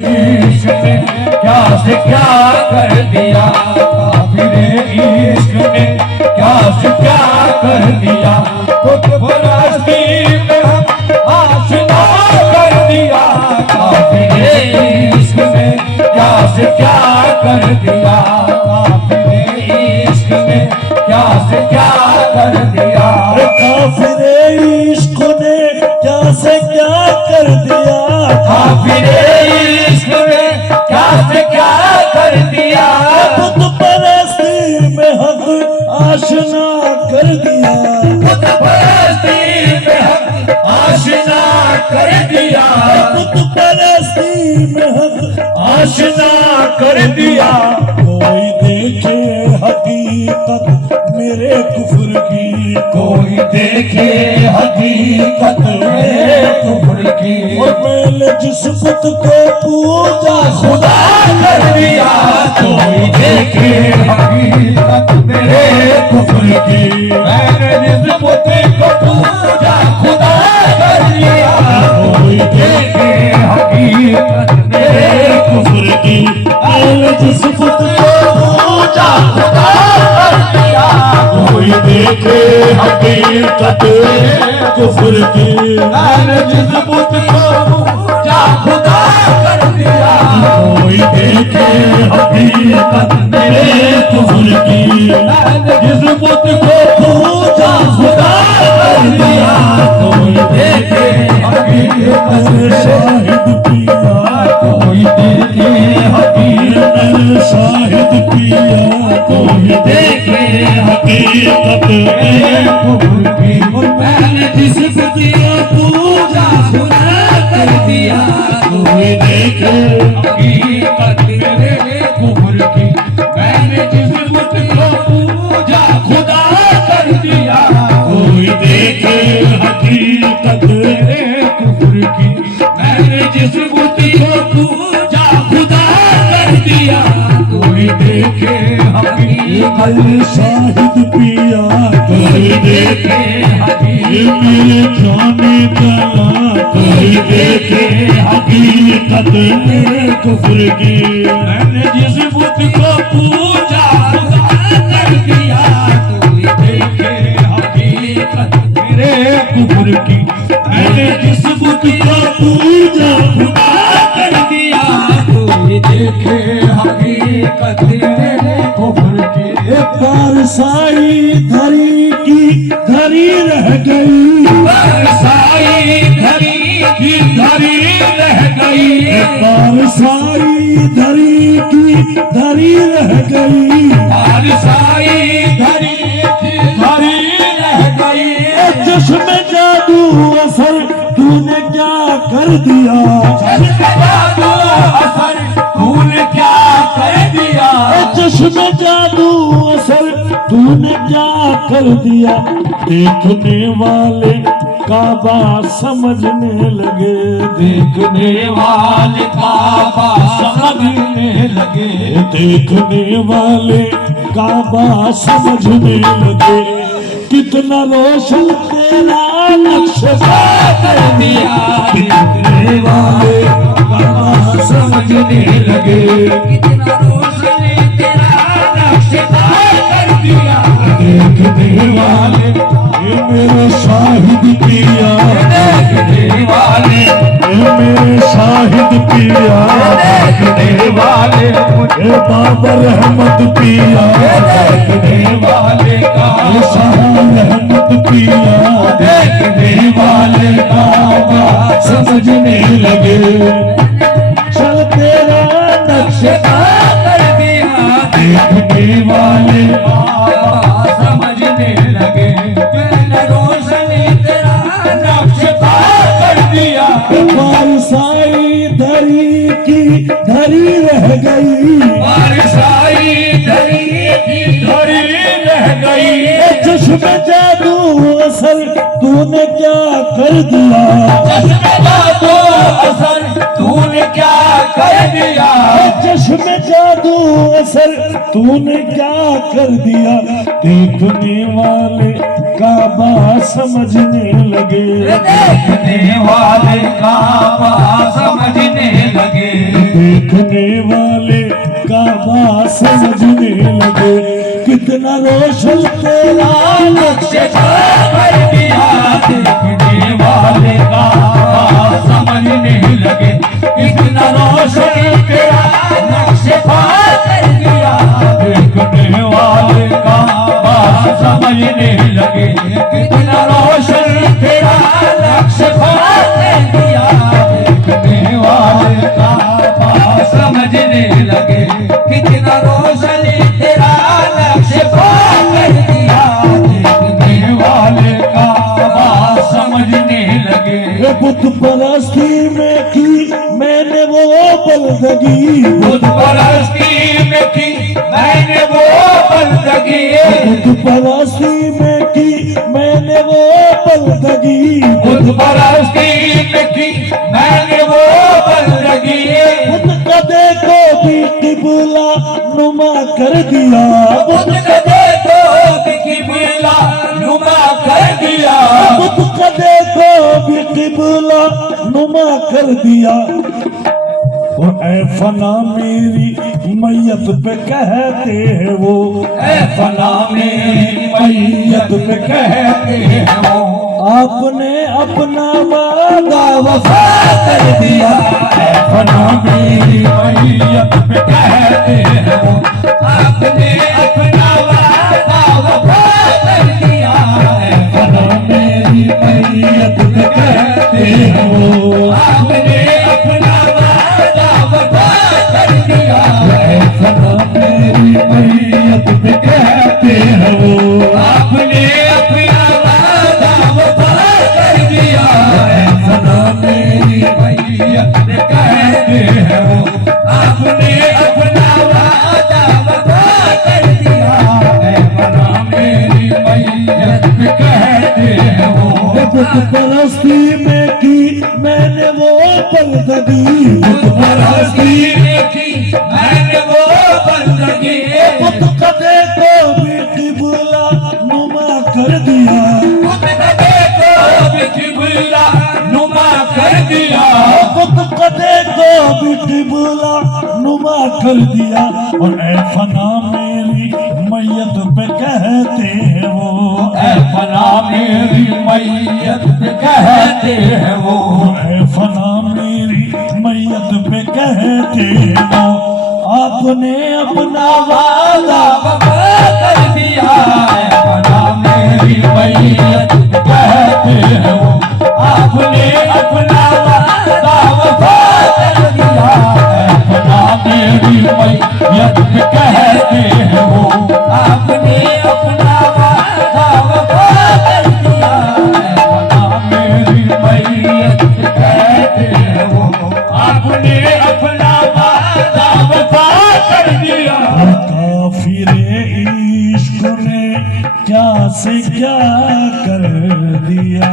इश्क ने क्या से क्या कर दिया, काफिर इश्क ने क्या से क्या कर दिया, खुदपरस्ती में हम आशना कर दिया, काफिर इश्क ने क्या से क्या कर दिया, काफिर इश्क ने क्या से क्या कर दिया, काफिर इश्क ने क्या से क्या कर दिया, काफिर इश्क ने क्या से क्या कर दिया, खुद परस्ती में हक आशना कर दिया, खुदपरस्ती में हम आशना कर दिया, खुद परस्ती में हक आशना कर दिया, कोई देखे हकीकत मेरे कुफ्र की, कोई देखे हकीकत मेरे कुफ्र की, और मैंने जिस बुत को पूजा खुदा कर दिया, कोई देखे हकीकत मेरे कुफ्र की, मैंने जिस बुत को पूजा खुदा कर दिया, कोई देखे हकीकत मेरे कुफ्र की, मैंने जिस बुत को पूजा खुदा कर दिया, कोई देखे हकीकत कुफ्र की, मैंने जिस बुत को पूजा खुदा कर दिया, कोई देखे हकीकत मेरे कुफ्र की, मैंने जिस बुत को पूजा खुदा कर दिया, कोई देखे हकीकत शाहिद पिया, कोई देखे हकीकत शाहिद पिया, कोई देखे हकीकत कुफ्र की, मैंने जिस बुत को पूजा खुदा कर दिया, कोई देखे हकीकत मेरे कुफ्र की, मैंने जिस बुत को पूजा खुदा कर दिया, कोई देखे हकीकत मेरे कुफ्र की, मैंने जिस बुत को पूजा खुदा कर दिया, कोई देखे हकीकत शाहिद पिया, कोई देखे हकीकत मेरे जाने तला कोई देखे हकीकत कुफ्र की, मैंने जिस बुत को पूजा खुदा कर दिया, कोई देखे हकीकत मेरे कुफ्र की, मैंने जिस बुत को पूजा खुदा कर दिया, कोई देखे हकीकत मेरे कुफ्र की, पारसाई धरी की धरी रह गई, बरसाई धरी की धरी रह गई, पारसाई धरी की धरी रह गई, बारिशाई धरी की धरी रह गई, चश्मे जादू असर तूने क्या कर दिया, चश्मे जादू असर तूने क्या कर दिया, चश्मे जादू असर तूने क्या कर दिया, देखने वाले काबा समझने लगे, देखने वाले काबा समझने लगे, देखने वाले काबा समझने लगे, कितना रोशन तेरा नक्शा कर दिया, देखने वाले काबा समझने लगे, कितना रोशन तेरा नक्शा कर दिया, देखने वाले ये मेरे शाहिद पिया, देखने वाले ये मेरे शाहिद पिया, देखने वाले ये बाबर अहमद पिया, देखने वाले का ये शाह अहमद पिया, देखने वाले काबा समझने लगे, चल तेरा नक्शा कर दिया, देखने वाले काबा समझने लगे, मैंने रोशनी तेरा नक्शा कर दिया, पारसाई धरी की धरी रह गई, बारिशाई धरी की धरी रह गई, चश्मे जादू असर तूने क्या कर दिया, चश्मे जादू असर तूने क्या कर दिया, चश्मे जादू असर तूने क्या कर दिया, देखने वाले काबा समझने लगे, देखने वाले काबा समझने लगे, देखने वाले काबा समझने लगे कितना रोशन तेरा नक्श कर दिया देखने वाले का समझने लगे कितना रोशन तेरा नक्श कर दिया देखने वाले का समझने लगे कितना रोशन तेरा नक्श कर दिया देखने वाले का समझने लगे कितना रोशन तेरा नक्श कर दिया देखने वाले का समझने लगे बुत परस्ती में की मैंने वो बंदगी बुत परस्ती में की मैंने वो बंदगी बुत परस्ती में की मैंने वो बंदगी बुत परस्ती में की मैंने वो बंदगी बुत कदे को भी किबला नुमा कर दिया बुत कदे को भी किबला नुमा कर दिया बुत कदे को भी किबला नुमा कर दिया और ऐ फना मेरी मैयत पे कहते हैं वो ऐ फना मेरी मैयत पे कहते हैं वो आपने अपना वादा वफा कर दिया ऐ फना मेरी मैयत पे कहते हैं वो आपने अपना वादा वफा कर दिया ऐ फना मेरी मैयत पे कहते हैं वो आपने अपना वादा वफा कर दिया ऐ फना मेरी मैयत पे कहते हैं वो आपने अपना वादा वफा कर दिया ऐ फना मेरी मैयत पे कहते हैं वो आपने अपना वादा वफा कर दिया ऐ फना मेरी मैयत पे कहते हैं वो बुत परस्ती में की मैंने वो बंदगी बुत परस्ती में की मैंने वो बंदगी बुत कदे को भी किबला नुमा कर दिया बुत कदे को भी किबला नुमा कर दिया बुत कदे को भी किबला नुमा कर दिया और ऐ फना मेरी मैयत पे कहते हैं वो ऐ फना मेरी मैयत पे कहते हैं वो ऐ फना मेरी मैयत पे कहते हैं वो आपने अपना वादा वफा कर दिया ऐ फना मेरी मैयत पे कहते हैं वो आपने अपना वादा वफा कर दिया ऐ फना मेरी मैयत पे कहते हैं वो आपने अपना वादा वफा कर दिया ऐ फना मेरी मैयत पे कहते हैं वो आपने अपना वादा वफा कर दिया काफिरे इश्क ने क्या से क्या कर दिया